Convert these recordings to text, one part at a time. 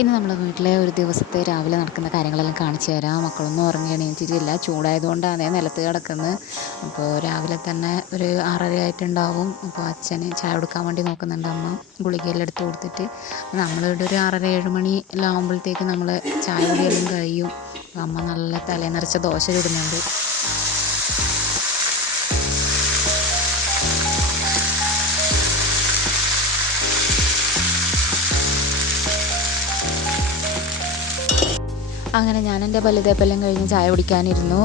ഇന്ന് നമ്മുടെ വീട്ടിലെ ഒരു ദിവസത്തെ രാവിലെ നടക്കുന്ന കാര്യങ്ങളെല്ലാം കാണിച്ചു തരാം. മക്കളൊന്നും ഉറങ്ങി എണീറ്റിട്ടില്ല, ചൂടായതുകൊണ്ടാണ് നിലത്ത് കിടക്കുന്നത്. അപ്പോൾ രാവിലെ തന്നെ ഒരു 6:30 ആയിട്ടുണ്ടാവും. അപ്പോൾ അച്ഛന് ചായ കൊടുക്കാൻ വേണ്ടി നോക്കുന്നുണ്ട്, അമ്മ ഗുളികയെല്ലാം എടുത്ത് കൊടുത്തിട്ട്. നമ്മളിവിടെ ഒരു 6:30 7 മണി എല്ലാം ആകുമ്പോഴത്തേക്ക് നമ്മൾ ചായ കുടിയെല്ലാം കഴിയും. അമ്മ നല്ല തലേ നിറച്ച ദോശ ചുടുന്നുണ്ട്. അങ്ങനെ ഞാൻ എൻ്റെ പല്ലുതേപ്പെല്ലാം കഴിഞ്ഞ് ചായ കുടിക്കാനിരുന്നു.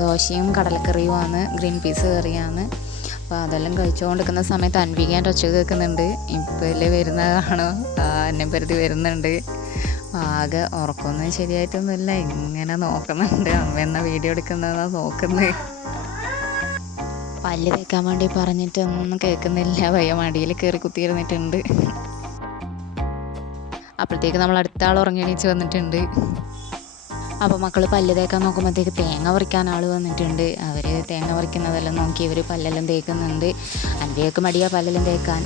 ദോശയും കടലക്കറിയുമാണ്, ഗ്രീൻ പീസ് കറിയാണ്. അപ്പോൾ അതെല്ലാം കഴിച്ചുകൊണ്ടിരിക്കുന്ന സമയത്ത് അൻവികേൻ്റെ ഒച്ച കേൾക്കുന്നുണ്ട്. ഇപ്പോഴല്ലേ വരുന്നതാണോ, എന്നെ പരുതി വരുന്നുണ്ട്. ആകെ ഉറക്കമൊന്നും ശരിയായിട്ടൊന്നുമില്ല, ഇങ്ങനെ നോക്കുന്നുണ്ട്. അമ്മ എന്ന വീഡിയോ എടുക്കുന്നതാണ് നോക്കുന്നത്. പല്ല് തേക്കാൻ വേണ്ടി പറഞ്ഞിട്ടൊന്നും കേൾക്കുന്നില്ല, വയ്യ മടിയിൽ കയറി കുത്തിയിരുന്നിട്ടുണ്ട്. അപ്പോഴത്തേക്ക് നമ്മൾ അടുത്ത ആൾ ഉറങ്ങി എണീച്ച് വന്നിട്ടുണ്ട്. അപ്പോൾ മക്കൾ പല്ല് തേക്കാൻ നോക്കുമ്പോഴത്തേക്ക് തേങ്ങ പറിക്കാൻ ആൾ വന്നിട്ടുണ്ട്. അവർ തേങ്ങ പറിക്കുന്നതെല്ലാം നോക്കി ഇവർ പല്ലെല്ലാം തേക്കുന്നുണ്ട്. അൻവിയൊക്കെ മടിയാ പല്ലെല്ലാം തേക്കാൻ.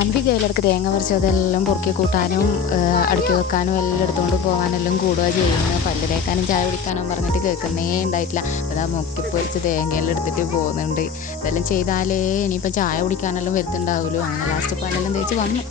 അൻവി കയ്യിലിടക്ക് തേങ്ങ പറിച്ചതെല്ലാം പൊറുക്കി കൂട്ടാനും അടുക്കി വെക്കാനും എല്ലാം എടുത്തുകൊണ്ട് പോകാനെല്ലാം കൂടുക ചെയ്യുന്നു. പല്ല് തേക്കാനും ചായ കുടിക്കാനും പറഞ്ഞിട്ട് കേൾക്കുന്നേ ഉണ്ടായിട്ടില്ല. അതാ മുക്കിപ്പൊരിച്ച് തേങ്ങയെല്ലാം എടുത്തിട്ട് പോകുന്നുണ്ട്. ഇതെല്ലാം ചെയ്താലേ ഇനിയിപ്പോൾ ചായ കുടിക്കാനെല്ലാം വരുത്തുണ്ടാവുമല്ലോ. അങ്ങനെ ലാസ്റ്റ് പല്ലെല്ലാം തേച്ച് വന്നു.